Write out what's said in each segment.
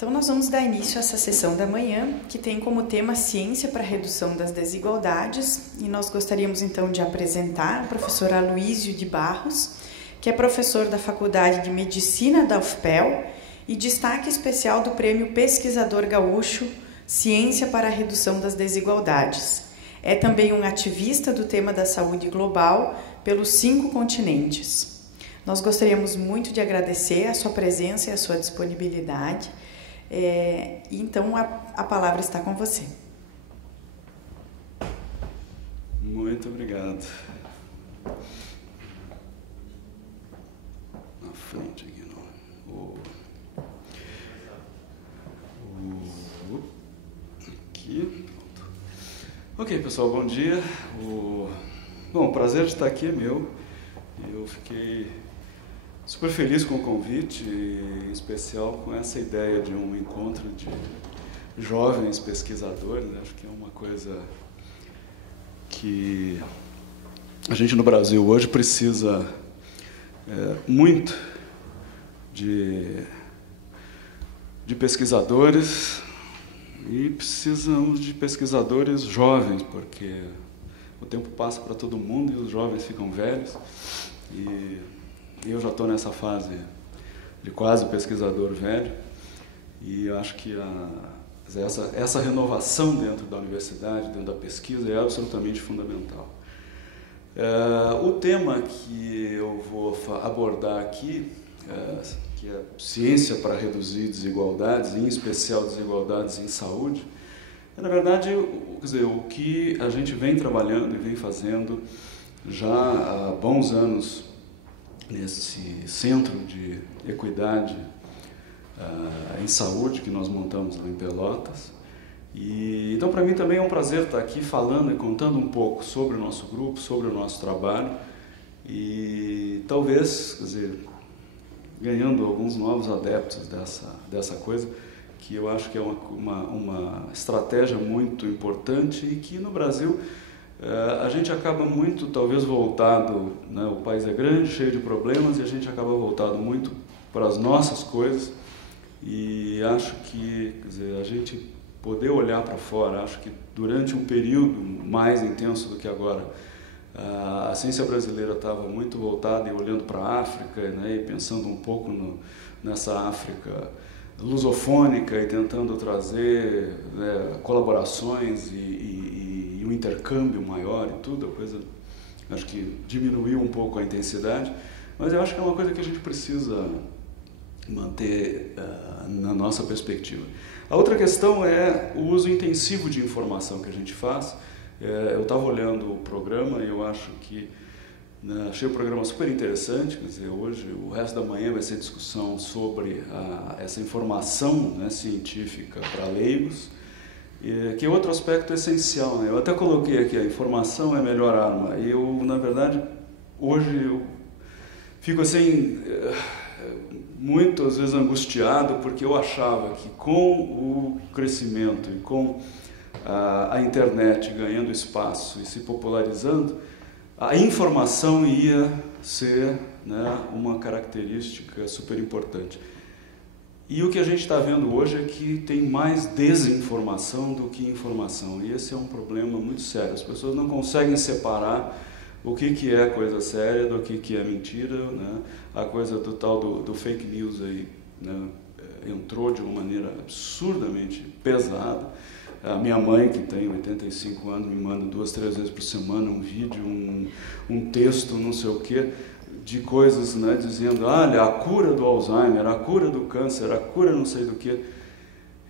Então nós vamos dar início a essa sessão da manhã, que tem como tema Ciência para a Redução das Desigualdades, e nós gostaríamos então de apresentar o professor Aloísio de Barros, que é professor da Faculdade de Medicina da UFPEL e destaque especial do Prêmio Pesquisador Gaúcho Ciência para a Redução das Desigualdades. É também um ativista do tema da saúde global pelos 5 continentes. Nós gostaríamos muito de agradecer a sua presença e a sua disponibilidade. Então, a palavra está com você. Muito obrigado. Na frente aqui, não. Aqui. Ok, pessoal, bom dia. Bom, o prazer de estar aqui é meu. Eu fiquei super feliz com o convite, e em especial com essa ideia de um encontro de jovens pesquisadores. Acho que é uma coisa que a gente no Brasil hoje precisa muito de pesquisadores, e precisamos de pesquisadores jovens, porque o tempo passa para todo mundo e os jovens ficam velhos. E eu já estou nessa fase de quase pesquisador velho, e acho que essa renovação dentro da universidade, dentro da pesquisa, é absolutamente fundamental. O tema que eu vou abordar aqui, que é ciência para reduzir desigualdades, em especial desigualdades em saúde, na verdade, quer dizer, o que a gente vem trabalhando e vem fazendo já há bons anos nesse centro de equidade em saúde que nós montamos lá em Pelotas. E então, para mim também é um prazer estar aqui falando e contando um pouco sobre o nosso grupo, sobre o nosso trabalho, e talvez, quer dizer, ganhando alguns novos adeptos dessa coisa, que eu acho que é uma estratégia muito importante, e que no Brasil a gente acaba muito, talvez, voltado, né? O país é grande, cheio de problemas, e a gente acaba voltado muito para as nossas coisas, e acho que, quer dizer, a gente poder olhar para fora, acho que durante um período mais intenso do que agora, a ciência brasileira estava muito voltada e olhando para a África, né? E pensando um pouco nessa África lusofônica, e tentando trazer, né, colaborações e um intercâmbio maior e tudo. A coisa, acho que diminuiu um pouco a intensidade, mas eu acho que é uma coisa que a gente precisa manter na nossa perspectiva. A outra questão é o uso intensivo de informação que a gente faz. Eu estava olhando o programa e eu acho que, né, achei o programa super interessante. Quer dizer, hoje, o resto da manhã vai ser discussão sobre essa informação, né, científica para leigos, que é outro aspecto essencial, né? Eu até coloquei aqui: a informação é a melhor arma. E eu, na verdade, hoje eu fico assim, muito às vezes angustiado, porque eu achava que com o crescimento e com a internet ganhando espaço e se popularizando, a informação ia ser, né, uma característica super importante. E o que a gente está vendo hoje é que tem mais desinformação do que informação, e esse é um problema muito sério. As pessoas não conseguem separar o que é coisa séria do que é mentira, né? A coisa do tal do fake news aí, né, entrou de uma maneira absurdamente pesada. A minha mãe, que tem 85 anos, me manda 2, 3 vezes por semana um vídeo, um texto, não sei o quê, de coisas, né, dizendo: olha, a cura do Alzheimer, a cura do câncer, a cura não sei do quê.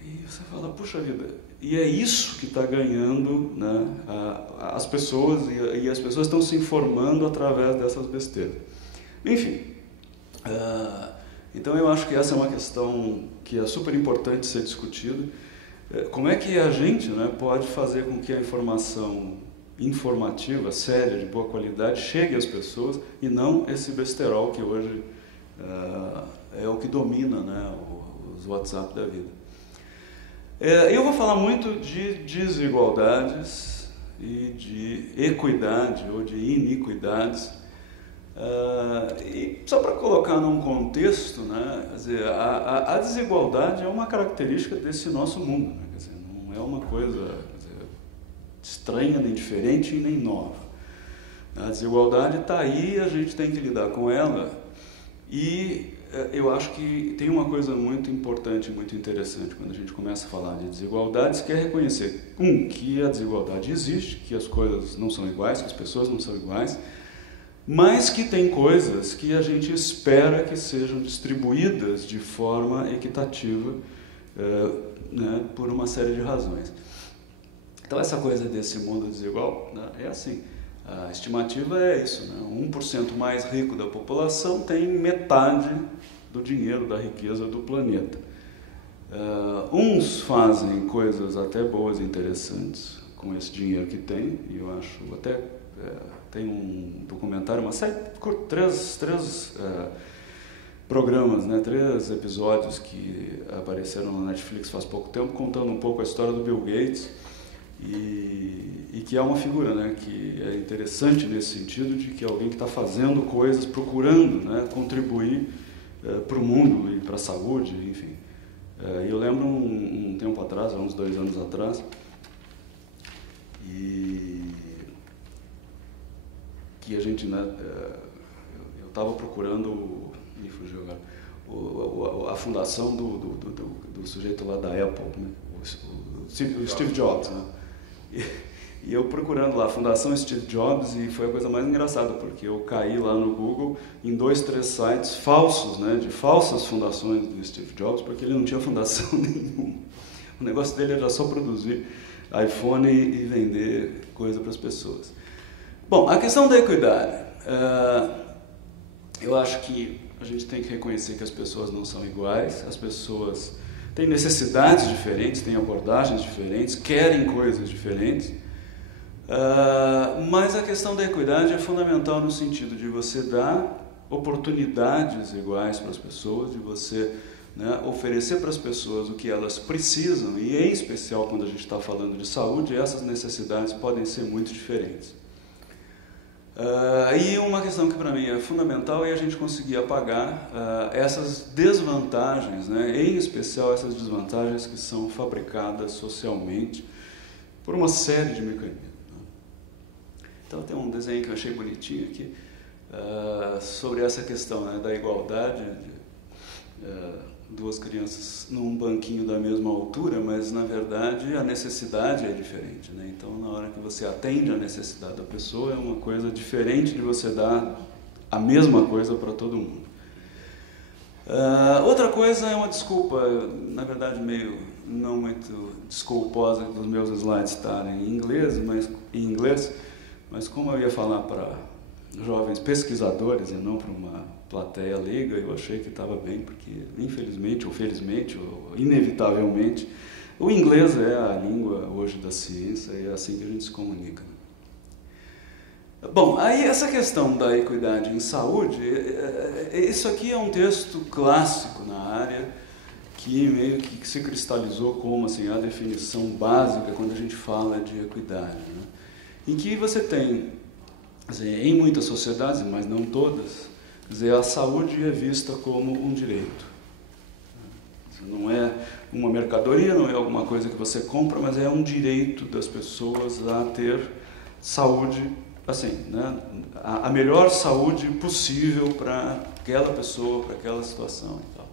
E você fala: puxa vida, e é isso que está ganhando, né, as pessoas, e as pessoas estão se informando através dessas besteiras. Enfim, então eu acho que essa é uma questão que é super importante ser discutida. Como é que a gente, né, pode fazer com que a informação informativa, séria, de boa qualidade, chegue às pessoas, e não esse besterol que hoje é o que domina, né, os WhatsApp da vida. Eu vou falar muito de desigualdades e de equidade ou de iniquidades E só para colocar num contexto, né, quer dizer, a desigualdade é uma característica desse nosso mundo, né, quer dizer, não é uma coisa, quer dizer, estranha, nem diferente, nem nova. A desigualdade está aí, a gente tem que lidar com ela, e eu acho que tem uma coisa muito importante, muito interessante quando a gente começa a falar de desigualdades, que é reconhecer, que a desigualdade existe, que as coisas não são iguais, que as pessoas não são iguais, mas que tem coisas que a gente espera que sejam distribuídas de forma equitativa, né, por uma série de razões. Então, essa coisa desse mundo desigual, né, é assim. A estimativa é isso, né? 1% mais rico da população tem metade do dinheiro, da riqueza do planeta. Uns fazem coisas até boas e interessantes com esse dinheiro que tem, e eu acho até... tem um documentário, uma série, três programas, né? 3 episódios que apareceram na Netflix faz pouco tempo, contando um pouco a história do Bill Gates, e que é uma figura, né, que é interessante nesse sentido de que é alguém que está fazendo coisas, procurando, né, contribuir para o mundo e para a saúde, enfim. Eu lembro um tempo atrás, há uns 2 anos atrás, que a gente, né, eu estava procurando, me fugiu agora, a fundação do sujeito lá da Apple, né, o Steve Jobs, né? E eu procurando lá a Fundação Steve Jobs, e foi a coisa mais engraçada, porque eu caí lá no Google em 2, 3 sites falsos, né, de falsas fundações do Steve Jobs, porque ele não tinha fundação nenhuma. O negócio dele era só produzir iPhone e vender coisa para as pessoas. Bom, a questão da equidade. Eu acho que a gente tem que reconhecer que as pessoas não são iguais, as pessoas têm necessidades diferentes, têm abordagens diferentes, querem coisas diferentes, mas a questão da equidade é fundamental no sentido de você dar oportunidades iguais para as pessoas, de você, né, oferecer para as pessoas o que elas precisam, e em especial quando a gente está falando de saúde, essas necessidades podem ser muito diferentes. E uma questão que para mim é fundamental é a gente conseguir apagar essas desvantagens, né, em especial essas desvantagens que são fabricadas socialmente por uma série de mecanismos. Então tem um desenho que eu achei bonitinho aqui, sobre essa questão, né, da igualdade, de 2 crianças num banquinho da mesma altura, mas na verdade a necessidade é diferente, né? Então na hora que você atende a necessidade da pessoa é uma coisa diferente de você dar a mesma coisa para todo mundo. Outra coisa é uma desculpa, na verdade meio não muito desculposa dos meus slides estarem em inglês, mas como eu ia falar para jovens pesquisadores e não para uma plateia leiga, eu achei que estava bem, porque infelizmente, ou felizmente, ou inevitavelmente, o inglês é a língua hoje da ciência e é assim que a gente se comunica. Bom, aí essa questão da equidade em saúde, isso aqui é um texto clássico na área, que meio que se cristalizou como assim, a definição básica quando a gente fala de equidade, né? Em que você tem, quer dizer, em muitas sociedades, mas não todas, quer dizer, a saúde é vista como um direito. Não é uma mercadoria, não é alguma coisa que você compra, mas é um direito das pessoas a ter saúde, assim, né, a melhor saúde possível para aquela pessoa, para aquela situação e tal.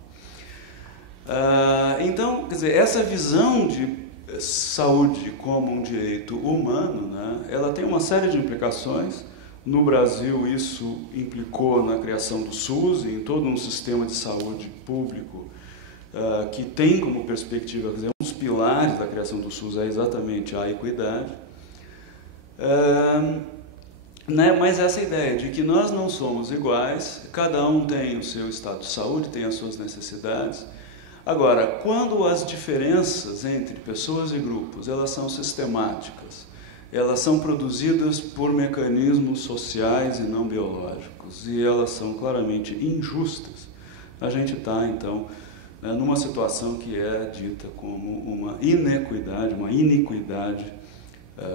Então, quer dizer, essa visão de saúde como um direito humano, né, ela tem uma série de implicações. No Brasil, isso implicou na criação do SUS e em todo um sistema de saúde público que tem como perspectiva, quer dizer, um dos pilares da criação do SUS é exatamente a equidade. Né, mas essa ideia de que nós não somos iguais, cada um tem o seu estado de saúde, tem as suas necessidades. Agora, quando as diferenças entre pessoas e grupos, elas são sistemáticas, elas são produzidas por mecanismos sociais e não biológicos, e elas são claramente injustas, a gente está, então, né, numa situação que é dita como uma inequidade, uma iniquidade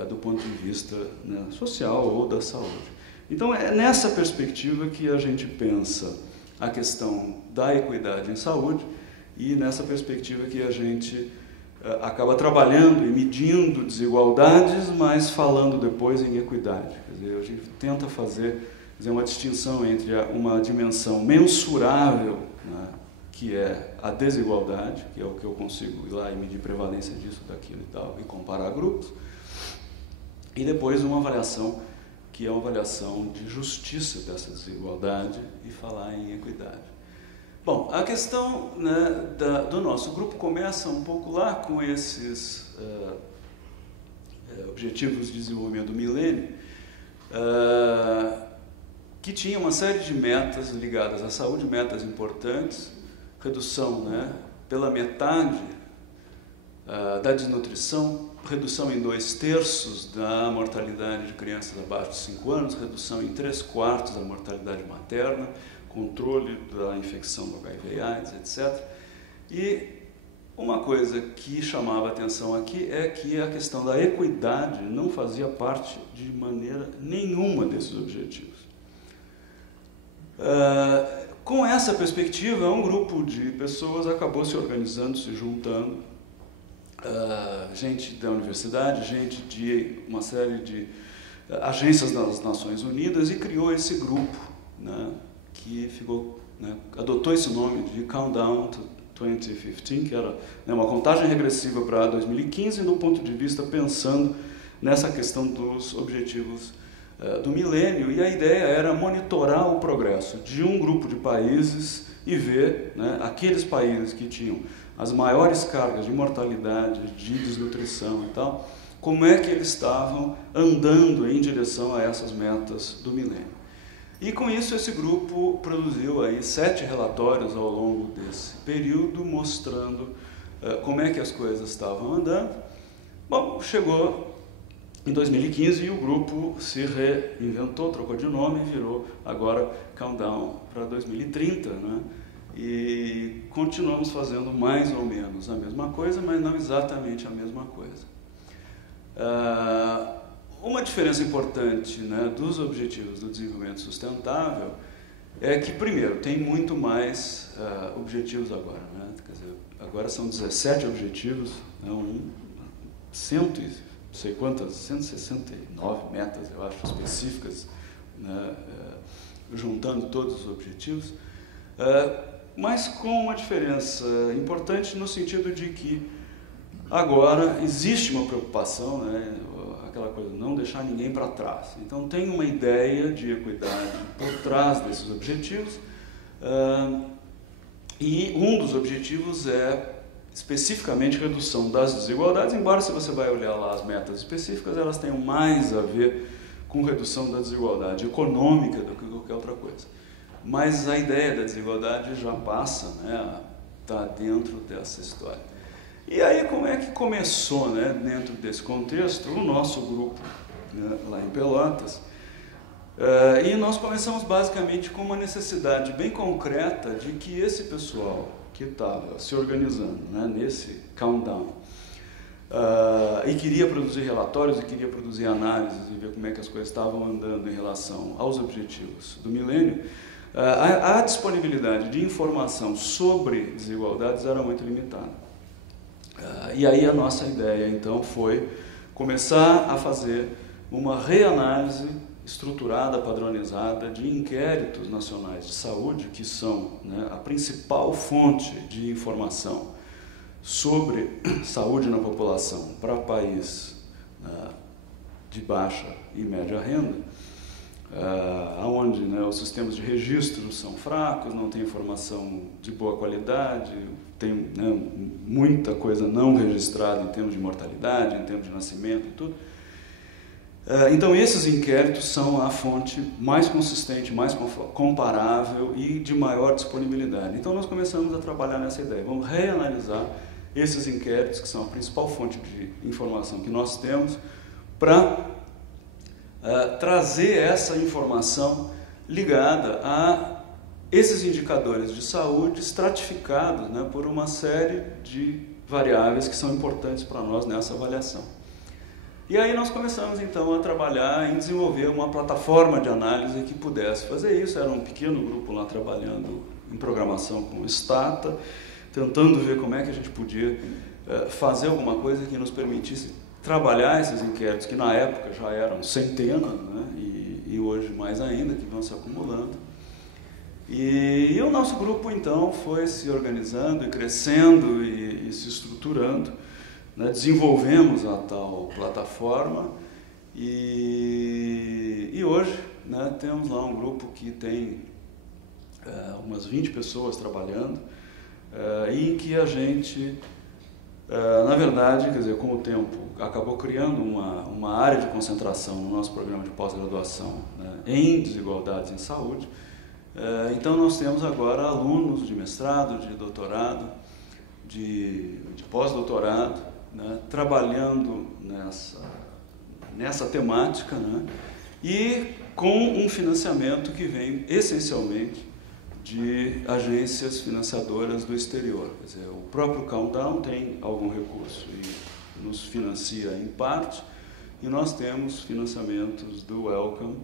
do ponto de vista, né, social ou da saúde. Então, é nessa perspectiva que a gente pensa a questão da equidade em saúde e nessa perspectiva que a gente acaba trabalhando e medindo desigualdades, mas falando depois em equidade. Quer dizer, a gente tenta fazer uma distinção entre uma dimensão mensurável, né, que é a desigualdade, que é o que eu consigo ir lá e medir prevalência disso, daquilo e tal, e comparar grupos, e depois uma avaliação que é uma avaliação de justiça dessa desigualdade e falar em equidade. Bom, a questão, né, do nosso grupo começa um pouco lá com esses Objetivos de Desenvolvimento do Milênio, que tinha uma série de metas ligadas à saúde, metas importantes, redução, né, pela metade da desnutrição, redução em 2/3 da mortalidade de crianças abaixo de 5 anos, redução em 3/4 da mortalidade materna, controle da infecção do HIV/AIDS, etc. E uma coisa que chamava a atenção aqui é que a questão da equidade não fazia parte de maneira nenhuma desses objetivos. Com essa perspectiva, um grupo de pessoas acabou se organizando, se juntando, gente da universidade, gente de uma série de agências das Nações Unidas, e criou esse grupo, né, que ficou, né, adotou esse nome de Countdown to 2015, que era, né, uma contagem regressiva para 2015, do ponto de vista pensando nessa questão dos objetivos do milênio, e a ideia era monitorar o progresso de um grupo de países e ver, né, aqueles países que tinham as maiores cargas de mortalidade, de desnutrição e tal, como é que eles estavam andando em direção a essas metas do milênio. E com isso esse grupo produziu aí 7 relatórios ao longo desse período, mostrando como é que as coisas estavam andando. Bom, chegou em 2015 e o grupo se reinventou, trocou de nome e virou agora Countdown para 2030, né? E continuamos fazendo mais ou menos a mesma coisa, mas não exatamente a mesma coisa. Uma diferença importante, né, dos objetivos do desenvolvimento sustentável é que, primeiro, tem muito mais objetivos agora, né? Quer dizer, agora são 17 objetivos, né, 169 metas, eu acho, específicas, né, juntando todos os objetivos, mas com uma diferença importante no sentido de que agora existe uma preocupação, né, aquela coisa, não deixar ninguém para trás. Então tem uma ideia de equidade por trás desses objetivos, e um dos objetivos é especificamente redução das desigualdades, embora se você vai olhar lá as metas específicas, elas tenham mais a ver com redução da desigualdade econômica do que qualquer outra coisa. Mas a ideia da desigualdade já passa, né, está dentro dessa história. E aí como é que começou, né, dentro desse contexto, o nosso grupo, né, lá em Pelotas? E nós começamos basicamente com uma necessidade bem concreta de que esse pessoal que estava se organizando, né, nesse countdown, e queria produzir relatórios e queria produzir análises e ver como é que as coisas estavam andando em relação aos objetivos do milênio, a disponibilidade de informação sobre desigualdades era muito limitada. E aí a nossa ideia, então, foi começar a fazer uma reanálise estruturada, padronizada, de inquéritos nacionais de saúde, que são, né, a principal fonte de informação sobre saúde na população para país de baixa e média renda, onde, né, os sistemas de registro são fracos, não tem informação de boa qualidade, tem, né, muita coisa não registrada em termos de mortalidade, em termos de nascimento e tudo. Então esses inquéritos são a fonte mais consistente, mais comparável e de maior disponibilidade. Então nós começamos a trabalhar nessa ideia, vamos reanalisar esses inquéritos, que são a principal fonte de informação que nós temos, para trazer essa informação ligada a esses indicadores de saúde estratificados, né, por uma série de variáveis que são importantes para nós nessa avaliação. E aí nós começamos então a trabalhar em desenvolver uma plataforma de análise que pudesse fazer isso. Era um pequeno grupo lá trabalhando em programação com Stata, tentando ver como é que a gente podia fazer alguma coisa que nos permitisse trabalhar esses inquéritos, que na época já eram centenas, né? E hoje mais ainda, que vão se acumulando. E o nosso grupo então foi se organizando e crescendo e se estruturando, né? Desenvolvemos a tal plataforma e hoje, né, temos lá um grupo que tem umas 20 pessoas trabalhando e que a gente, na verdade, quer dizer, com o tempo, acabou criando uma área de concentração no nosso programa de pós-graduação, né, em desigualdades em saúde. Então nós temos agora alunos de mestrado, de doutorado, de pós-doutorado, né, trabalhando nessa temática, né, e com um financiamento que vem essencialmente de agências financiadoras do exterior. Quer dizer, o próprio Countdown tem algum recurso e nos financia em parte, e nós temos financiamentos do Wellcome,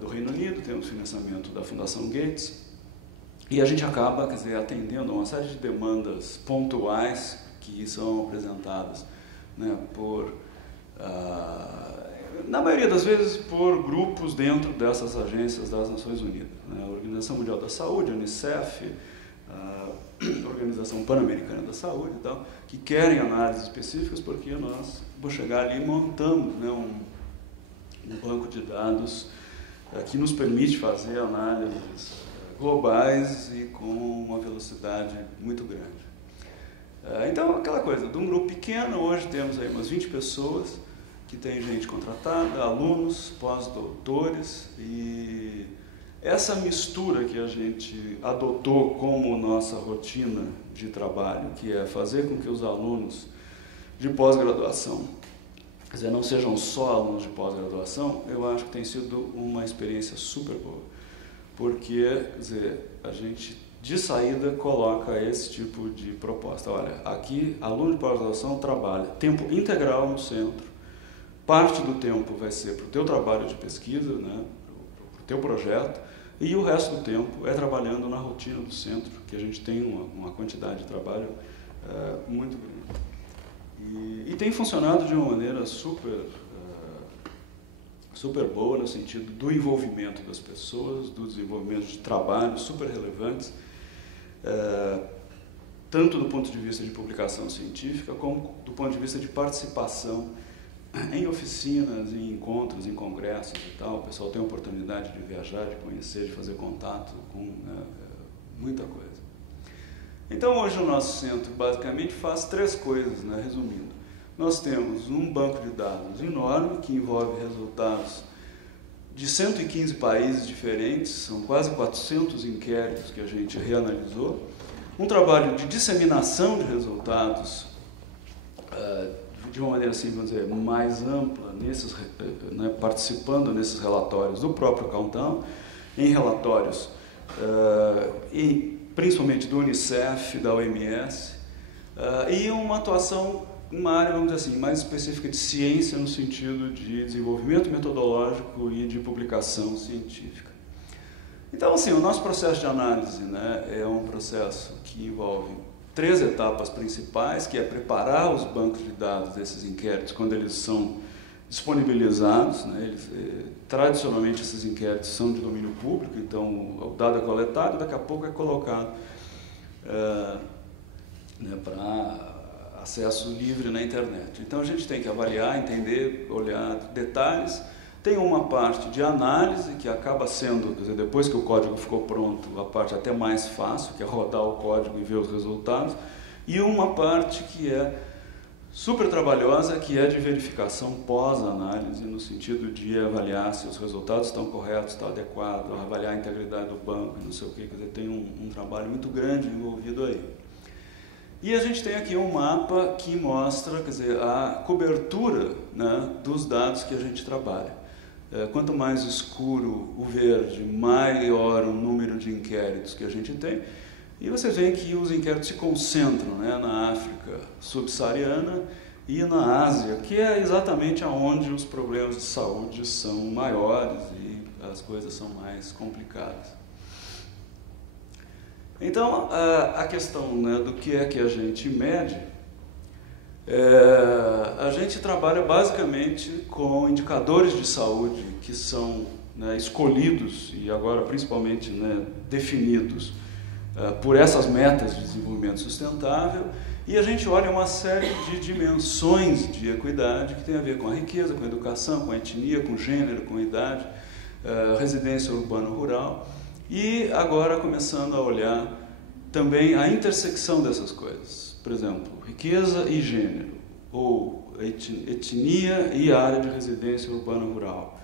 do Reino Unido, temos financiamento da Fundação Gates, e a gente acaba, quer dizer, atendendo a uma série de demandas pontuais que são apresentadas, né, na maioria das vezes, por grupos dentro dessas agências das Nações Unidas, né, a Organização Mundial da Saúde, a Unicef, a Organização Pan-Americana da Saúde e tal, que querem análises específicas, porque nós, por chegar ali, montamos, né, um banco de dados que nos permite fazer análises globais e com uma velocidade muito grande. Então, aquela coisa, de um grupo pequeno, hoje temos aí umas 20 pessoas, que tem gente contratada, alunos, pós-doutores, e essa mistura que a gente adotou como nossa rotina de trabalho, que é fazer com que os alunos de pós-graduação, quer dizer, não sejam só alunos de pós-graduação, eu acho que tem sido uma experiência super boa, porque, quer dizer, a gente de saída coloca esse tipo de proposta. Olha, aqui, aluno de pós-graduação trabalha tempo integral no centro, parte do tempo vai ser para o teu trabalho de pesquisa, né, para o teu projeto, e o resto do tempo é trabalhando na rotina do centro, que a gente tem uma quantidade de trabalho muito grande. E tem funcionado de uma maneira super boa, no sentido do envolvimento das pessoas, do desenvolvimento de trabalhos super relevantes, tanto do ponto de vista de publicação científica, como do ponto de vista de participação em oficinas, em encontros, em congressos e tal. O pessoal tem a oportunidade de viajar, de conhecer, de fazer contato com muita coisa. Então, hoje o nosso centro basicamente faz 3 coisas, né, resumindo. Nós temos um banco de dados enorme que envolve resultados de 115 países diferentes, são quase 400 inquéritos que a gente reanalisou, um trabalho de disseminação de resultados de uma maneira assim, vamos dizer, mais ampla, participando nesses relatórios do próprio Countdown, em relatórios e principalmente do Unicef, da OMS, e uma atuação, uma área, vamos dizer assim, mais específica de ciência no sentido de desenvolvimento metodológico e de publicação científica. Então, assim, o nosso processo de análise, né, é um processo que envolve 3 etapas principais, que é preparar os bancos de dados desses inquéritos quando eles são disponibilizados, né, tradicionalmente esses inquéritos são de domínio público, então o dado é coletado e daqui a pouco é colocado para acesso livre na internet. Então a gente tem que avaliar, entender, olhar detalhes. Tem uma parte de análise que acaba sendo, quer dizer, depois que o código ficou pronto, a parte até mais fácil, que é rodar o código e ver os resultados, e uma parte que é super trabalhosa, que é de verificação pós-análise, no sentido de avaliar se os resultados estão corretos, estão adequados, avaliar a integridade do banco, não sei o quê, quer dizer, tem um trabalho muito grande envolvido aí. E a gente tem aqui um mapa que mostra, quer dizer, a cobertura, né, dos dados que a gente trabalha. Quanto mais escuro o verde, maior o número de inquéritos que a gente tem. E vocês veem que os inquéritos se concentram, né, na África subsaariana e na Ásia, que é exatamente onde os problemas de saúde são maiores e as coisas são mais complicadas. Então, a questão, né, do que é que a gente mede, a gente trabalha basicamente com indicadores de saúde que são, né, escolhidos e agora principalmente, né, definidos por essas metas de desenvolvimento sustentável, e a gente olha uma série de dimensões de equidade que tem a ver com a riqueza, com a educação, com a etnia, com gênero, com idade, residência urbano-rural, e agora começando a olhar também a intersecção dessas coisas. Por exemplo, riqueza e gênero, ou etnia e área de residência urbano-rural.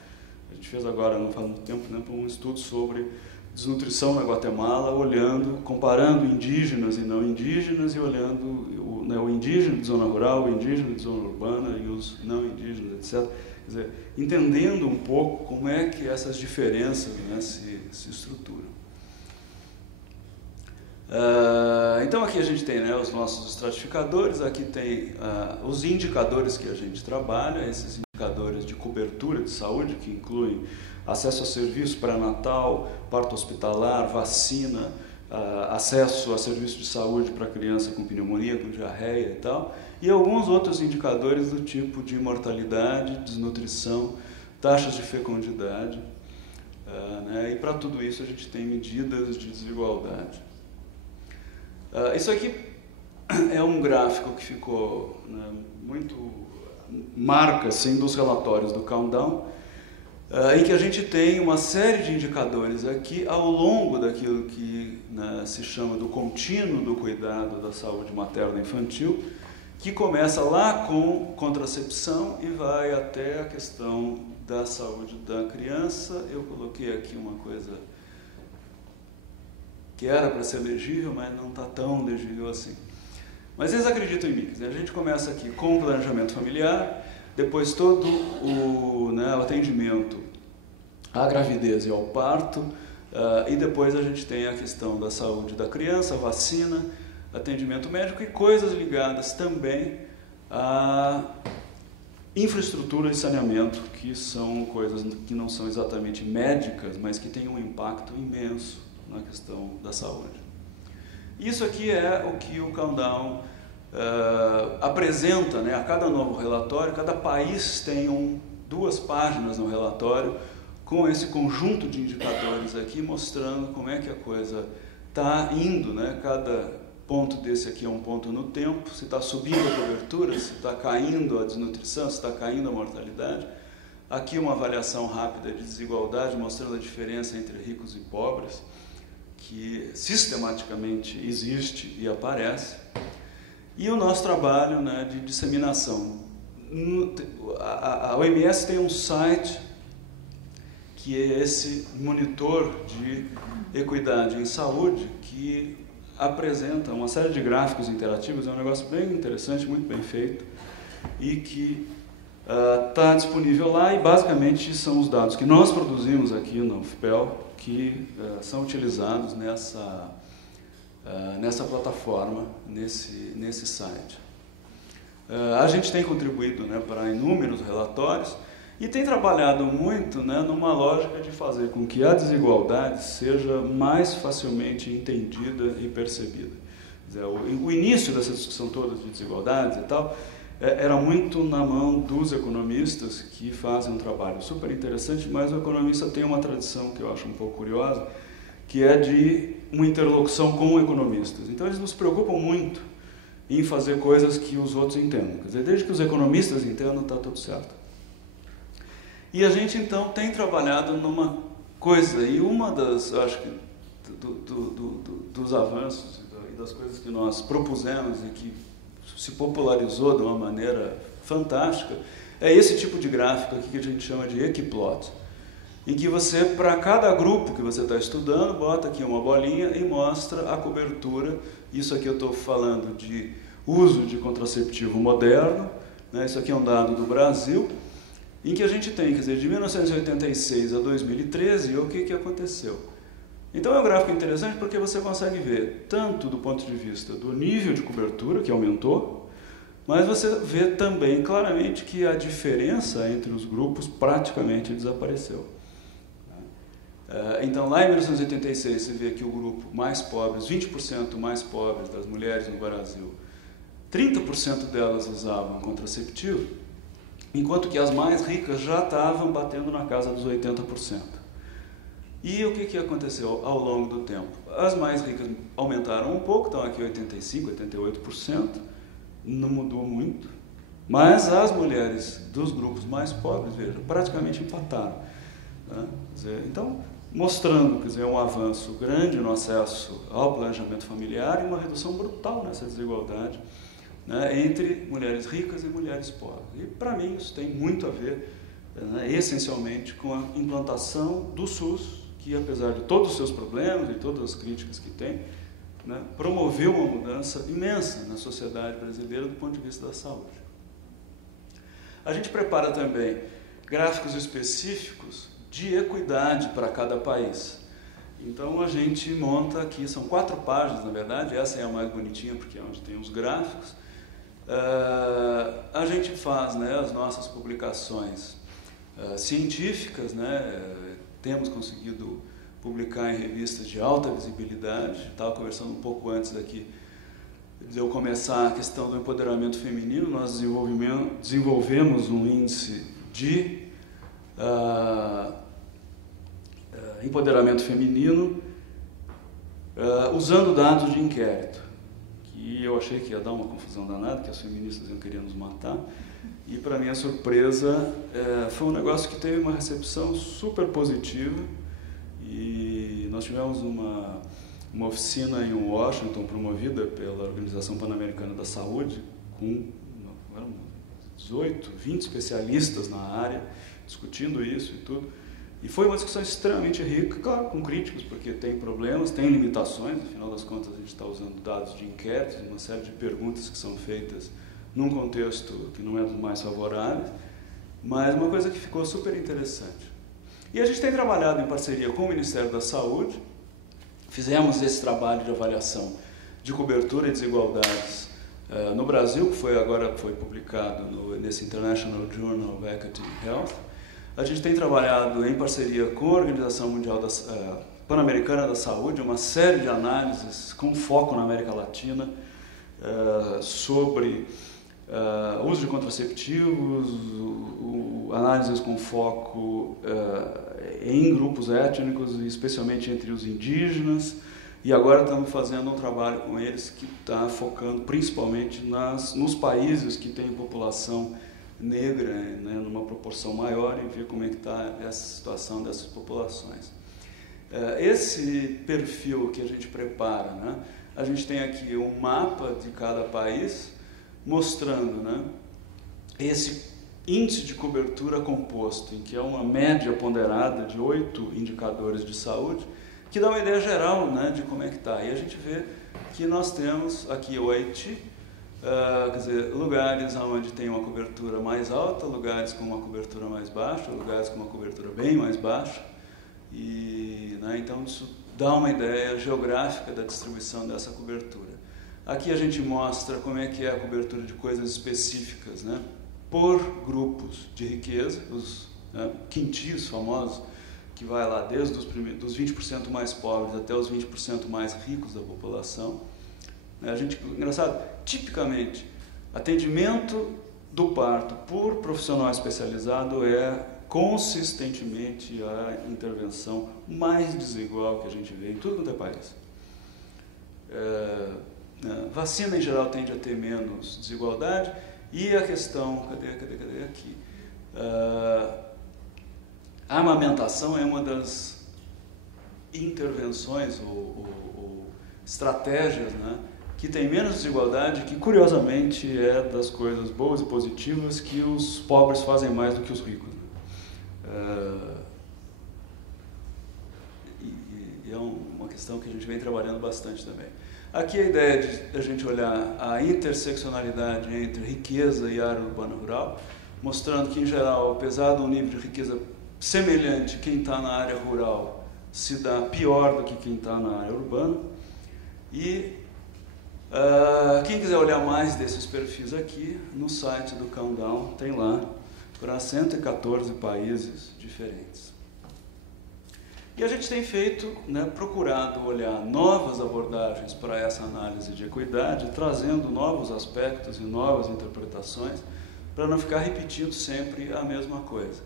A gente fez agora, não faz muito tempo, né, um estudo sobre desnutrição na Guatemala, comparando indígenas e não indígenas, e olhando o indígena de zona rural, o indígena de zona urbana e os não indígenas, etc. Quer dizer, entendendo um pouco como é que essas diferenças, né, se estruturam. Então aqui a gente tem, né, os nossos estratificadores, aqui tem os indicadores que a gente trabalha, esses indicadores de cobertura de saúde, que incluem acesso a serviços pré-natal, parto hospitalar, vacina, acesso a serviços de saúde para criança com pneumonia, com diarreia e tal, e alguns outros indicadores do tipo de mortalidade, desnutrição, taxas de fecundidade, né, e para tudo isso a gente tem medidas de desigualdade. Isso aqui é um gráfico que ficou, né, muito marca assim, dos relatórios do Countdown, em que a gente tem uma série de indicadores aqui ao longo daquilo que, né, se chama do contínuo do cuidado da saúde materna infantil, que começa lá com contracepção e vai até a questão da saúde da criança. Eu coloquei aqui uma coisa que era para ser legível, mas não está tão legível assim. Mas eles acreditam em mim. A gente começa aqui com o planejamento familiar, depois todo o atendimento à gravidez e ao parto, e depois a gente tem a questão da saúde da criança, vacina, atendimento médico e coisas ligadas também à infraestrutura e saneamento, que são coisas que não são exatamente médicas, mas que têm um impacto imenso na questão da saúde. Isso aqui é o que o Countdown apresenta, né, a cada novo relatório. Cada país tem 2 páginas no relatório com esse conjunto de indicadores aqui, mostrando como é que a coisa está indo, né? Cada ponto desse aqui é um ponto no tempo, se está subindo a cobertura, se está caindo a desnutrição, se está caindo a mortalidade. Aqui uma avaliação rápida de desigualdade, mostrando a diferença entre ricos e pobres, que sistematicamente existe e aparece. E o nosso trabalho, né, de disseminação. A OMS tem um site que é esse monitor de equidade em saúde, que apresenta uma série de gráficos interativos. É um negócio bem interessante, muito bem feito, e que está disponível lá, e basicamente são os dados que nós produzimos aqui no UFPEL que são utilizados nessa plataforma, nesse site. A gente tem contribuído, né, para inúmeros relatórios e tem trabalhado muito, né, numa lógica de fazer com que a desigualdade seja mais facilmente entendida e percebida. Quer dizer, o início dessa discussão toda de desigualdades e tal era muito na mão dos economistas, que fazem um trabalho super interessante, mas o economista tem uma tradição que eu acho um pouco curiosa, que é de uma interlocução com economistas. Então eles nos preocupam muito em fazer coisas que os outros entendam. Quer dizer, desde que os economistas entendam, está tudo certo. E a gente então tem trabalhado numa coisa, e uma das, acho que, dos avanços e das coisas que nós propusemos e que se popularizou de uma maneira fantástica, é esse tipo de gráfico aqui que a gente chama de Equiplot, em que você, para cada grupo que você está estudando, bota aqui uma bolinha e mostra a cobertura. Isso aqui eu estou falando de uso de contraceptivo moderno, né? Isso aqui é um dado do Brasil, em que a gente tem, quer dizer, de 1986 a 2013, o que aconteceu. Então é um gráfico interessante porque você consegue ver, tanto do ponto de vista do nível de cobertura, que aumentou, Mas você vê também claramente que a diferença entre os grupos praticamente desapareceu. Então, lá em 1986, você vê que o grupo mais pobre, os 20% mais pobres das mulheres no Brasil, 30% delas usavam contraceptivo, enquanto que as mais ricas já estavam batendo na casa dos 80%. E o que aconteceu ao longo do tempo? As mais ricas aumentaram um pouco, estão aqui 85%, 88%, não mudou muito, mas as mulheres dos grupos mais pobres, veja, praticamente empataram. Né? Então, mostrando, quer dizer, um avanço grande no acesso ao planejamento familiar e uma redução brutal nessa desigualdade, né, entre mulheres ricas e mulheres pobres. E, para mim, isso tem muito a ver, né, essencialmente, com a implantação do SUS, que, apesar de todos os seus problemas e todas as críticas que tem, né, promoveu uma mudança imensa na sociedade brasileira do ponto de vista da saúde. A gente prepara também gráficos específicos de equidade para cada país. Então a gente monta aqui, são 4 páginas na verdade, essa é a mais bonitinha porque é onde tem os gráficos. A gente faz, né, as nossas publicações científicas, né, temos conseguido publicar em revistas de alta visibilidade. Estava conversando um pouco antes daqui de eu começar a questão do empoderamento feminino. Nós desenvolvemos um índice de empoderamento feminino usando dados de inquérito, que eu achei que ia dar uma confusão danada, que as feministas iam querer nos matar, e para minha surpresa foi um negócio que teve uma recepção super positiva. E nós tivemos uma oficina em Washington promovida pela Organização Pan-Americana da Saúde, com 18, 20 especialistas na área, discutindo isso e tudo. E foi uma discussão extremamente rica, claro, com críticos, porque tem problemas, tem limitações, afinal das contas a gente está usando dados de inquéritos, uma série de perguntas que são feitas num contexto que não é dos mais favoráveis, mas uma coisa que ficou super interessante. E a gente tem trabalhado em parceria com o Ministério da Saúde, fizemos esse trabalho de avaliação de cobertura e desigualdades no Brasil, que agora foi publicado nesse International Journal of Equity and Health. A gente tem trabalhado em parceria com a Organização Mundial Pan-Americana da Saúde, uma série de análises com foco na América Latina sobre uso de contraceptivos, análises com foco em grupos étnicos, especialmente entre os indígenas, e agora estamos fazendo um trabalho com eles que está focando principalmente nos países que têm população negra, né, numa proporção maior, e ver como é que está essa situação dessas populações. Esse perfil que a gente prepara, né, a gente tem aqui um mapa de cada país, mostrando, né, esse índice de cobertura composto, em que é uma média ponderada de 8 indicadores de saúde, que dá uma ideia geral, né, de como é que está. E a gente vê que nós temos aqui o Haiti, quer dizer, lugares onde tem uma cobertura mais alta, lugares com uma cobertura mais baixa, lugares com uma cobertura bem mais baixa. E, né, então isso dá uma ideia geográfica da distribuição dessa cobertura. Aqui a gente mostra como é que é a cobertura de coisas específicas, né, por grupos de riqueza, os quintis famosos, que vai lá desde dos 20% mais pobres até os 20% mais ricos da população. Engraçado, tipicamente, atendimento do parto por profissional especializado é consistentemente a intervenção mais desigual que a gente vê em tudo quanto é país. Vacina, em geral, tende a ter menos desigualdade, e a questão, cadê aqui? A amamentação é uma das intervenções ou estratégias, né, que tem menos desigualdade, que curiosamente é das coisas boas e positivas que os pobres fazem mais do que os ricos. E é uma questão que a gente vem trabalhando bastante também. Aqui a ideia de a gente olhar a interseccionalidade entre riqueza e área urbana-rural, mostrando que, em geral, apesar de um nível de riqueza semelhante, quem está na área rural se dá pior do que quem está na área urbana. E Quem quiser olhar mais desses perfis aqui, no site do Countdown tem lá para 114 países diferentes. E a gente tem feito, procurado olhar novas abordagens para essa análise de equidade, trazendo novos aspectos e novas interpretações, para não ficar repetindo sempre a mesma coisa.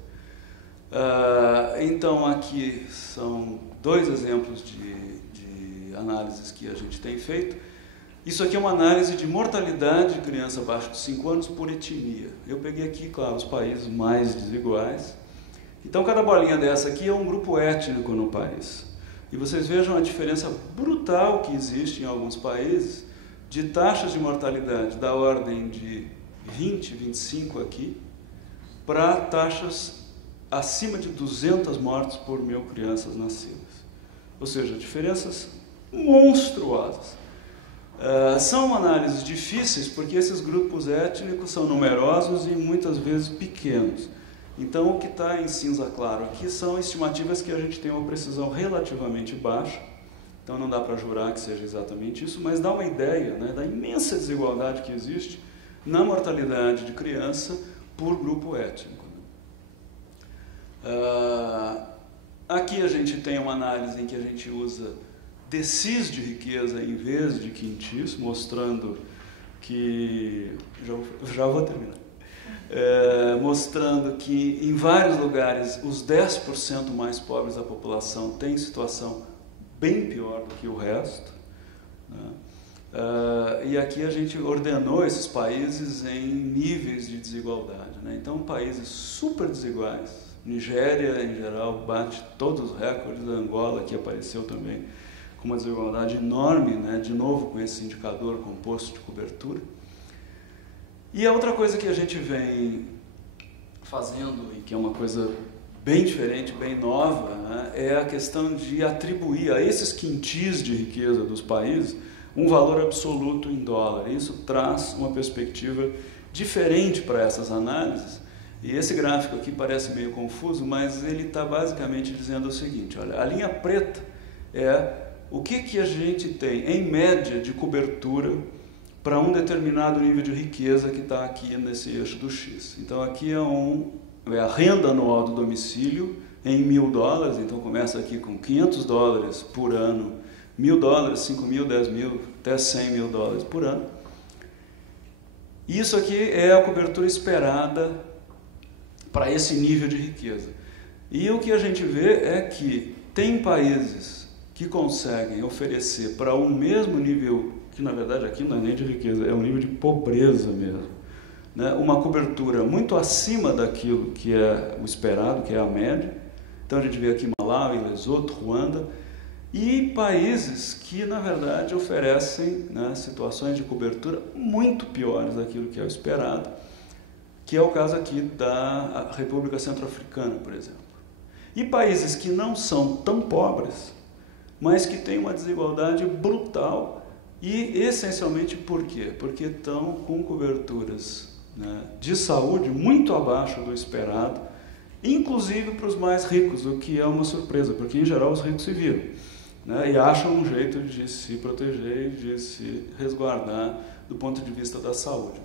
Então, aqui são 2 exemplos de análises que a gente tem feito. Isso aqui é uma análise de mortalidade de criança abaixo de 5 anos por etnia. Eu peguei aqui, claro, os países mais desiguais. Então, cada bolinha dessa aqui é um grupo étnico no país. E vocês vejam a diferença brutal que existe em alguns países de taxas de mortalidade da ordem de 20, 25 aqui, para taxas acima de 200 mortes por 1.000 crianças nascidas. Ou seja, diferenças monstruosas. São análises difíceis porque esses grupos étnicos são numerosos e muitas vezes pequenos. Então, o que está em cinza claro aqui são estimativas que a gente tem uma precisão relativamente baixa. Então, não dá para jurar que seja exatamente isso, mas dá uma ideia, da imensa desigualdade que existe na mortalidade de criança por grupo étnico. Aqui a gente tem uma análise em que a gente usa decis de riqueza em vez de quintis, mostrando que... Já vou terminar. Mostrando que em vários lugares os 10% mais pobres da população têm situação bem pior do que o resto. E aqui a gente ordenou esses países em níveis de desigualdade. Então, países super desiguais. Nigéria, em geral, bate todos os recordes. Angola, que apareceu também com uma desigualdade enorme, de novo com esse indicador composto de cobertura. E a outra coisa que a gente vem fazendo, e que é uma coisa bem diferente, bem nova, é a questão de atribuir a esses quintis de riqueza dos países um valor absoluto em dólar. Isso traz uma perspectiva diferente para essas análises. E esse gráfico aqui parece meio confuso, mas ele está basicamente dizendo o seguinte: olha, a linha preta é o que a gente tem, em média, de cobertura para um determinado nível de riqueza que está aqui nesse eixo do X. Então, aqui é a renda anual do domicílio em $1.000, então começa aqui com $500 por ano, $1.000, $5.000, $10.000, até $100.000 por ano. Isso aqui é a cobertura esperada para esse nível de riqueza. E o que a gente vê é que tem países que conseguem oferecer para um mesmo nível, que na verdade aqui não é nem de riqueza, é um nível de pobreza mesmo, uma cobertura muito acima daquilo que é o esperado, que é a média. Então a gente vê aqui Malawi, Lesoto, Ruanda, e países que na verdade oferecem situações de cobertura muito piores daquilo que é o esperado, que é o caso aqui da República Centro-Africana, por exemplo. E países que não são tão pobres, mas que têm uma desigualdade brutal. E essencialmente por quê? Porque estão com coberturas de saúde muito abaixo do esperado, inclusive para os mais ricos, o que é uma surpresa, porque em geral os ricos se viram e acham um jeito de se proteger e de se resguardar do ponto de vista da saúde.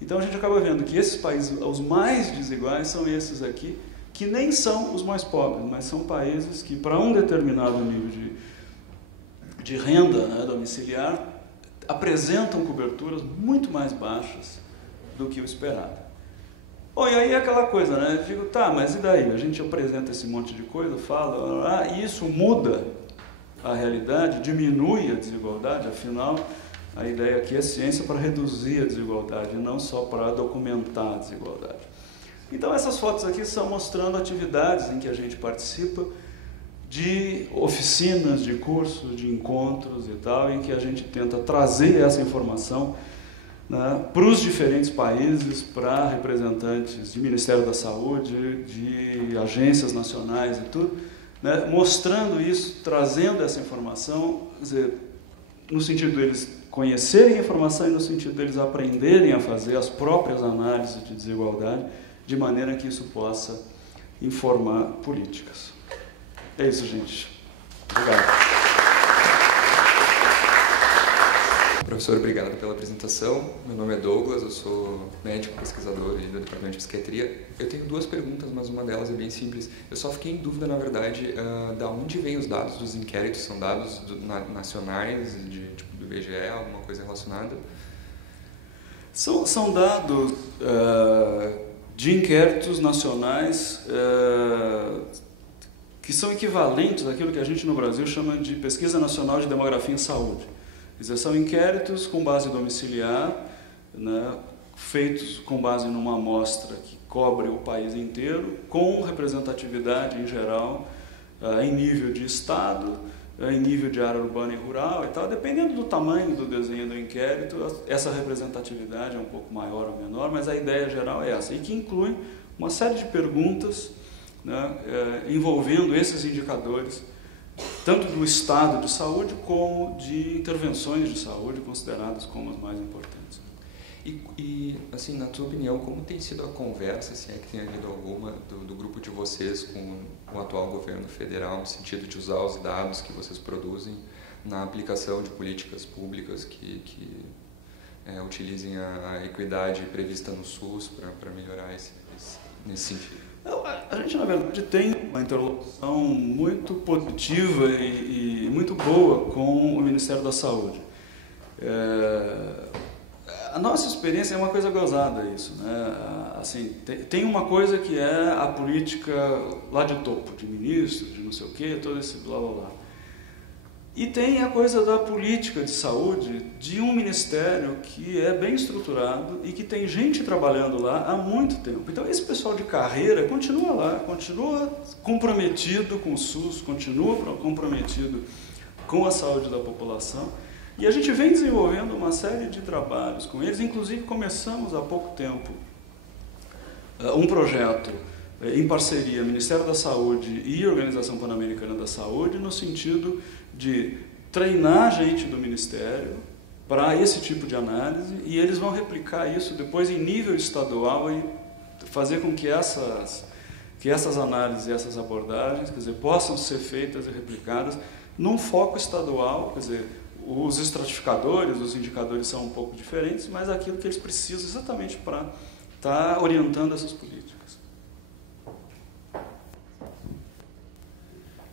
Então a gente acaba vendo que esses países, os mais desiguais, são esses aqui, que nem são os mais pobres, mas são países que, para um determinado nível de renda domiciliar, apresentam coberturas muito mais baixas do que o esperado. Bom, e aí é aquela coisa, eu digo, tá, mas e daí? A gente apresenta esse monte de coisa, fala, e isso muda a realidade, diminui a desigualdade, afinal, a ideia aqui é ciência para reduzir a desigualdade, não só para documentar a desigualdade. Então, essas fotos aqui são mostrando atividades em que a gente participa, de oficinas, de cursos, de encontros e tal, em que a gente tenta trazer essa informação para os diferentes países, para representantes de Ministério da Saúde, de agências nacionais e tudo, mostrando isso, trazendo essa informação, quer dizer, no sentido deles conhecerem a informação e no sentido deles aprenderem a fazer as próprias análises de desigualdade, de maneira que isso possa informar políticas. É isso, gente. Obrigado. Professor, obrigado pela apresentação. Meu nome é Douglas, eu sou médico pesquisador do Departamento de Psiquiatria. Eu tenho duas perguntas, mas uma delas é bem simples. Eu só fiquei em dúvida, na verdade, da onde vêm os dados dos inquéritos? São dados nacionais, tipo, do IBGE, alguma coisa relacionada? São dados de inquéritos nacionais que são equivalentes àquilo que a gente no Brasil chama de Pesquisa Nacional de Demografia em Saúde. Quer dizer, são inquéritos com base domiciliar, né, feitos com base numa amostra que cobre o país inteiro, com representatividade em geral, em nível de estado, em nível de área urbana e rural e tal. Dependendo do tamanho do desenho do inquérito, essa representatividade é um pouco maior ou menor, mas a ideia geral é essa, e que inclui uma série de perguntas, né, envolvendo esses indicadores, tanto do estado de saúde como de intervenções de saúde consideradas como as mais importantes. E assim, na tua opinião, como tem sido a conversa, se é que tem havido alguma, do grupo de vocês com o atual governo federal, no sentido de usar os dados que vocês produzem na aplicação de políticas públicas que utilizem a equidade prevista no SUS para melhorar nesse sentido? A gente, na verdade, tem uma interlocução muito positiva e muito boa com o Ministério da Saúde. A nossa experiência é uma coisa gozada isso, né? Assim, tem uma coisa que é a política lá de topo, de ministro, de não sei o quê, todo esse blá blá blá. E tem a coisa da política de saúde de um ministério que é bem estruturado e que tem gente trabalhando lá há muito tempo. Então esse pessoal de carreira continua lá, continua comprometido com o SUS, continua comprometido com a saúde da população. E a gente vem desenvolvendo uma série de trabalhos com eles, inclusive começamos há pouco tempo um projeto em parceria Ministério da Saúde e Organização Pan-Americana da Saúde, no sentido de treinar gente do Ministério para esse tipo de análise, e eles vão replicar isso depois em nível estadual e fazer com que essas análises e essas abordagens, quer dizer, possam ser feitas e replicadas num foco estadual. Quer dizer, os estratificadores, os indicadores são um pouco diferentes, mas aquilo que eles precisam exatamente para estar orientando essas políticas.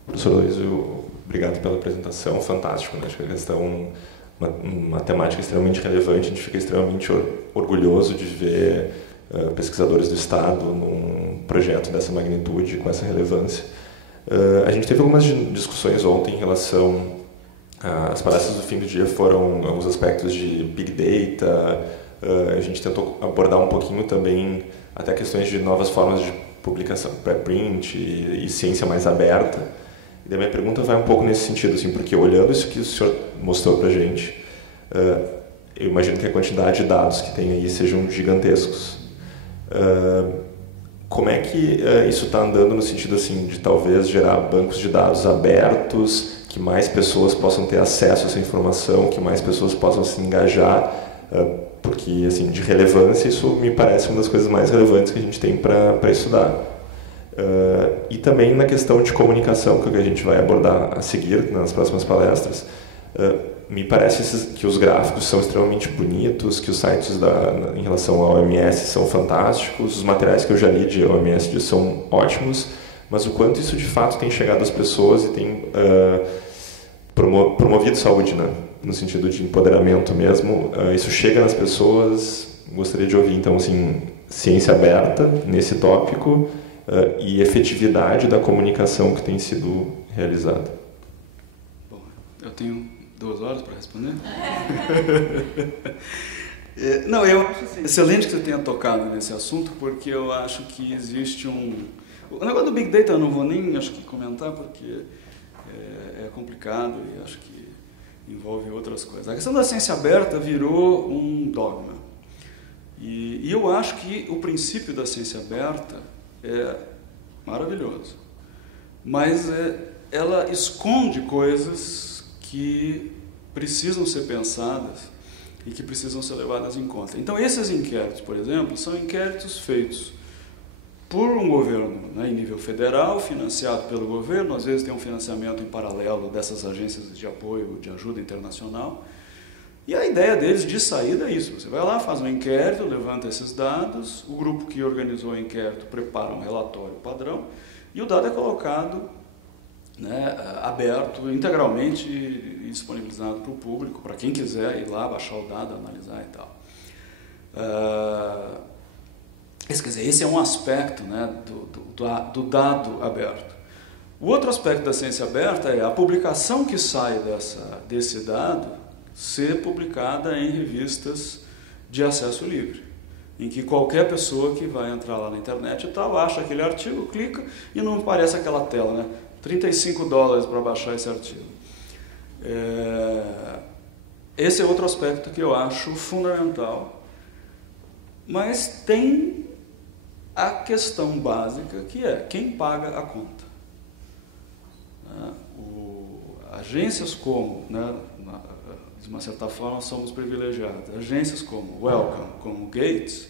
Professor Luiz, obrigado pela apresentação, fantástico, né? Acho que a questão, uma temática extremamente relevante, a gente fica extremamente orgulhoso de ver pesquisadores do Estado num projeto dessa magnitude, com essa relevância. A gente teve algumas discussões ontem em relação às palestras do fim do dia, foram alguns aspectos de Big Data, a gente tentou abordar um pouquinho também até questões de novas formas de publicação, pré-print e ciência mais aberta. E a minha pergunta vai um pouco nesse sentido, assim, porque olhando isso que o senhor mostrou para a gente, eu imagino que a quantidade de dados que tem aí sejam gigantescos. Como é que isso está andando no sentido assim, de talvez gerar bancos de dados abertos, que mais pessoas possam ter acesso a essa informação, que mais pessoas possam se engajar, porque assim, de relevância isso me parece uma das coisas mais relevantes que a gente tem para estudar. E também na questão de comunicação, que é o que a gente vai abordar a seguir nas próximas palestras, me parece que os gráficos são extremamente bonitos, que os sites em relação à OMS são fantásticos, os materiais que eu já li de OMS são ótimos, mas o quanto isso de fato tem chegado às pessoas e tem promovido saúde, né? No sentido de empoderamento mesmo, isso chega nas pessoas. Gostaria de ouvir então assim, ciência aberta nesse tópico, e efetividade da comunicação que tem sido realizada. Bom, eu tenho 2 horas para responder? Não, eu acho assim, excelente que você tenha tocado nesse assunto, porque eu acho que existe o negócio do Big Data eu não vou nem, acho que, comentar, porque é complicado e acho que envolve outras coisas. A questão da ciência aberta virou um dogma. E eu acho que o princípio da ciência aberta é maravilhoso, mas ela esconde coisas que precisam ser pensadas e que precisam ser levadas em conta. Então esses inquéritos, por exemplo, são inquéritos feitos por um governo, né, em nível federal, financiado pelo governo, às vezes tem um financiamento em paralelo dessas agências de apoio, de ajuda internacional, E a ideia deles de saída é isso, você vai lá, faz um inquérito, levanta esses dados, o grupo que organizou o inquérito prepara um relatório padrão, e o dado é colocado, né, aberto, integralmente e disponibilizado para o público, para quem quiser ir lá, baixar o dado, analisar e tal. Quer dizer, esse é um aspecto, né, do dado aberto. O outro aspecto da ciência aberta é a publicação que sai desse dado ser publicada em revistas de acesso livre, em que qualquer pessoa que vai entrar lá na internet e tal, acha aquele artigo, clica e não aparece aquela tela, né? $35 para baixar esse artigo. Esse é outro aspecto que eu acho fundamental, mas tem a questão básica, que é quem paga a conta. Agências como, né, de uma certa forma somos privilegiados, agências como Wellcome, como Gates,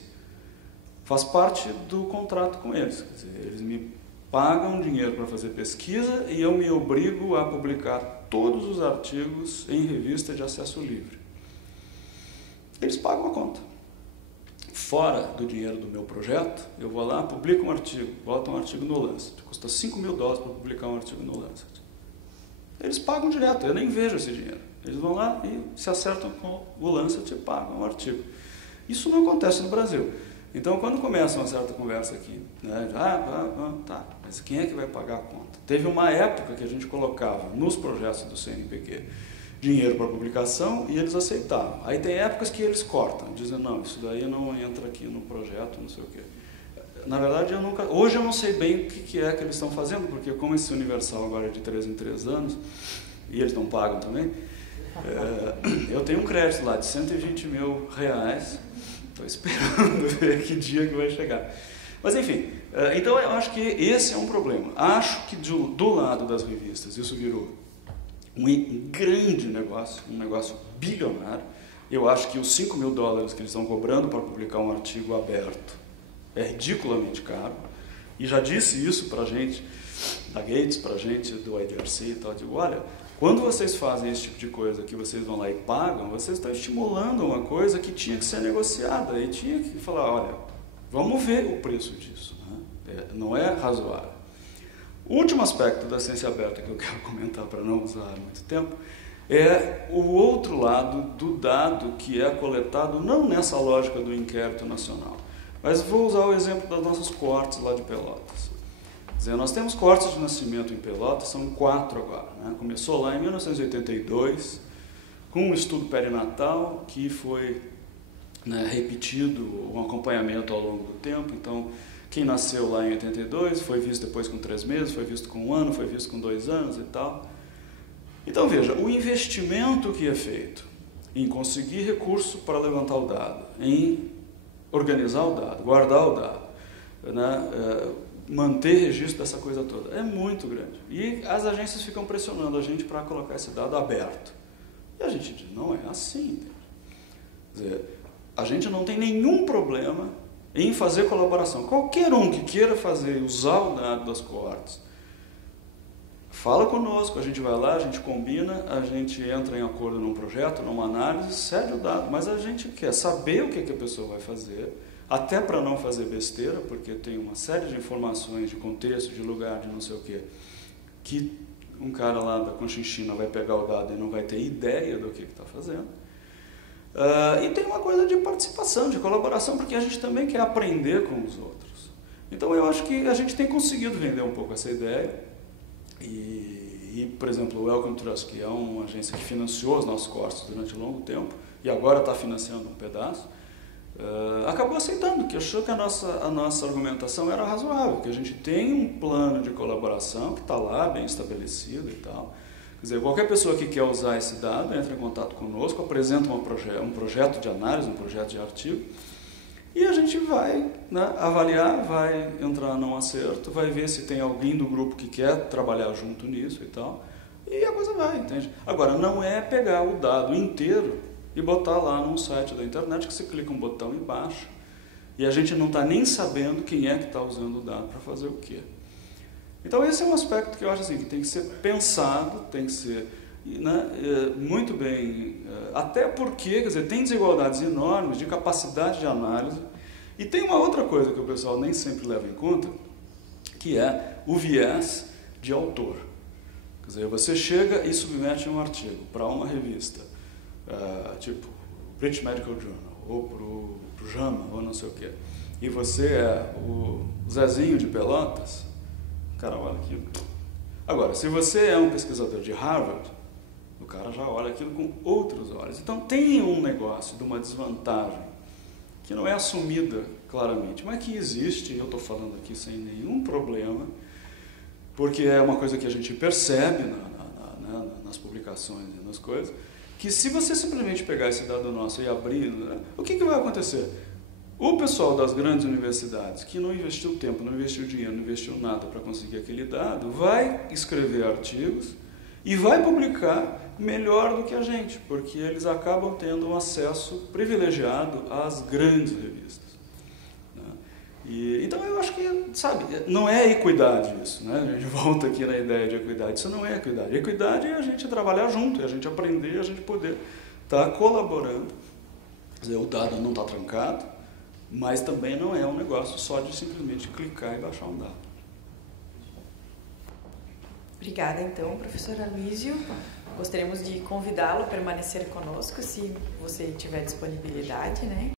faz parte do contrato com eles. Quer dizer, eles me pagam dinheiro para fazer pesquisa e eu me obrigo a publicar todos os artigos em revista de acesso livre. Eles pagam a conta. Fora do dinheiro do meu projeto, eu vou lá, publico um artigo, boto um artigo no Lancet. Custa $5.000 para publicar um artigo no Lancet. Eles pagam direto, eu nem vejo esse dinheiro. Eles vão lá e se acertam com o Lancet e pagam o artigo. Isso não acontece no Brasil. Então, quando começa uma certa conversa aqui, né, tá, mas quem é que vai pagar a conta? Teve uma época que a gente colocava nos projetos do CNPq dinheiro para publicação e eles aceitavam. Aí tem épocas que eles cortam, dizem, não, isso daí não entra aqui no projeto, não sei o quê. Na verdade, hoje eu não sei bem o que é que eles estão fazendo, porque como esse Universal agora é de 3 em 3 anos, e eles não pagam também, eu tenho um crédito lá de R$120 mil, estou esperando ver que dia que vai chegar. Mas enfim, então eu acho que esse é um problema. Acho que do lado das revistas isso virou um grande negócio, um negócio bilionário. Eu acho que os $5.000 que eles estão cobrando para publicar um artigo aberto é ridiculamente caro, e já disse isso para a gente da Gates, para a gente do IDRC e tal, digo, olha, quando vocês fazem esse tipo de coisa, que vocês vão lá e pagam, vocês estão estimulando uma coisa que tinha que ser negociada, e tinha que falar, olha, vamos ver o preço disso, né? Não é razoável. O último aspecto da ciência aberta que eu quero comentar, para não usar muito tempo, é o outro lado do dado que é coletado, não nessa lógica do inquérito nacional, mas vou usar o exemplo das nossas coortes lá de Pelotas. Quer dizer, nós temos coortes de nascimento em Pelotas, são 4 agora. Né? Começou lá em 1982, com um estudo perinatal que foi, né, repetido, um acompanhamento ao longo do tempo. Então, quem nasceu lá em 82 foi visto depois com 3 meses, foi visto com 1 ano, foi visto com 2 anos e tal. Então, veja, o investimento que é feito em conseguir recurso para levantar o dado, em organizar o dado, guardar o dado, né, manter registro dessa coisa toda, é muito grande. E as agências ficam pressionando a gente para colocar esse dado aberto. E a gente diz, não é assim. Quer dizer, a gente não tem nenhum problema em fazer colaboração. Qualquer um que queira fazer, usar o dado das coortes, fala conosco, a gente vai lá, a gente combina, a gente entra em acordo num projeto, numa análise, cede o dado, mas a gente quer saber o que a pessoa vai fazer, até para não fazer besteira, porque tem uma série de informações de contexto, de lugar, de não sei o quê, que um cara lá da Conchinchina vai pegar o dado e não vai ter ideia do que está fazendo. E tem uma coisa de participação, de colaboração, porque a gente também quer aprender com os outros. Então eu acho que a gente tem conseguido vender um pouco essa ideia. E, por exemplo, o Wellcome Trust, que é uma agência que financiou os nossos cursos durante um longo tempo, e agora está financiando um pedaço, acabou aceitando, que achou que a nossa argumentação era razoável, que a gente tem um plano de colaboração que está lá, bem estabelecido e tal. Quer dizer, qualquer pessoa que quer usar esse dado, entra em contato conosco, apresenta um projeto de análise, um projeto de artigo, e a gente vai, né, avaliar, vai entrar num acerto, vai ver se tem alguém do grupo que quer trabalhar junto nisso e tal, e a coisa vai, entende? Agora, não é pegar o dado inteiro e botar lá num site da internet que você clica um botão e baixa, e a gente não está nem sabendo quem é que está usando o dado para fazer o quê. Então esse é um aspecto que eu acho assim, que tem que ser pensado, tem que ser né, muito bem, até porque, quer dizer, tem desigualdades enormes de capacidade de análise, e tem uma outra coisa que o pessoal nem sempre leva em conta, que é o viés de autor. Quer dizer, você chega e submete um artigo para uma revista, tipo British Medical Journal, ou para o JAMA, ou não sei o quê, e você é o Zezinho de Pelotas, o cara olha aquilo. Agora, se você é um pesquisador de Harvard, o cara já olha aquilo com outros olhos. Então tem um negócio de uma desvantagem que não é assumida claramente, mas que existe, e eu estou falando aqui sem nenhum problema, porque é uma coisa que a gente percebe nas publicações e nas coisas, que se você simplesmente pegar esse dado nosso e abrir, né, o que vai acontecer? O pessoal das grandes universidades, que não investiu tempo, não investiu dinheiro, não investiu nada para conseguir aquele dado, vai escrever artigos e vai publicar melhor do que a gente, porque eles acabam tendo um acesso privilegiado às grandes revistas. Então eu acho que, sabe, não é equidade isso, né? A gente volta aqui na ideia de equidade, isso não é equidade. Equidade é a gente trabalhar junto, é a gente aprender, é a gente poder estar colaborando. Quer dizer, o dado não está trancado, mas também não é um negócio só de simplesmente clicar e baixar um dado. Obrigada, então, professor Aloysio. Gostaríamos de convidá-lo a permanecer conosco, se você tiver disponibilidade, né?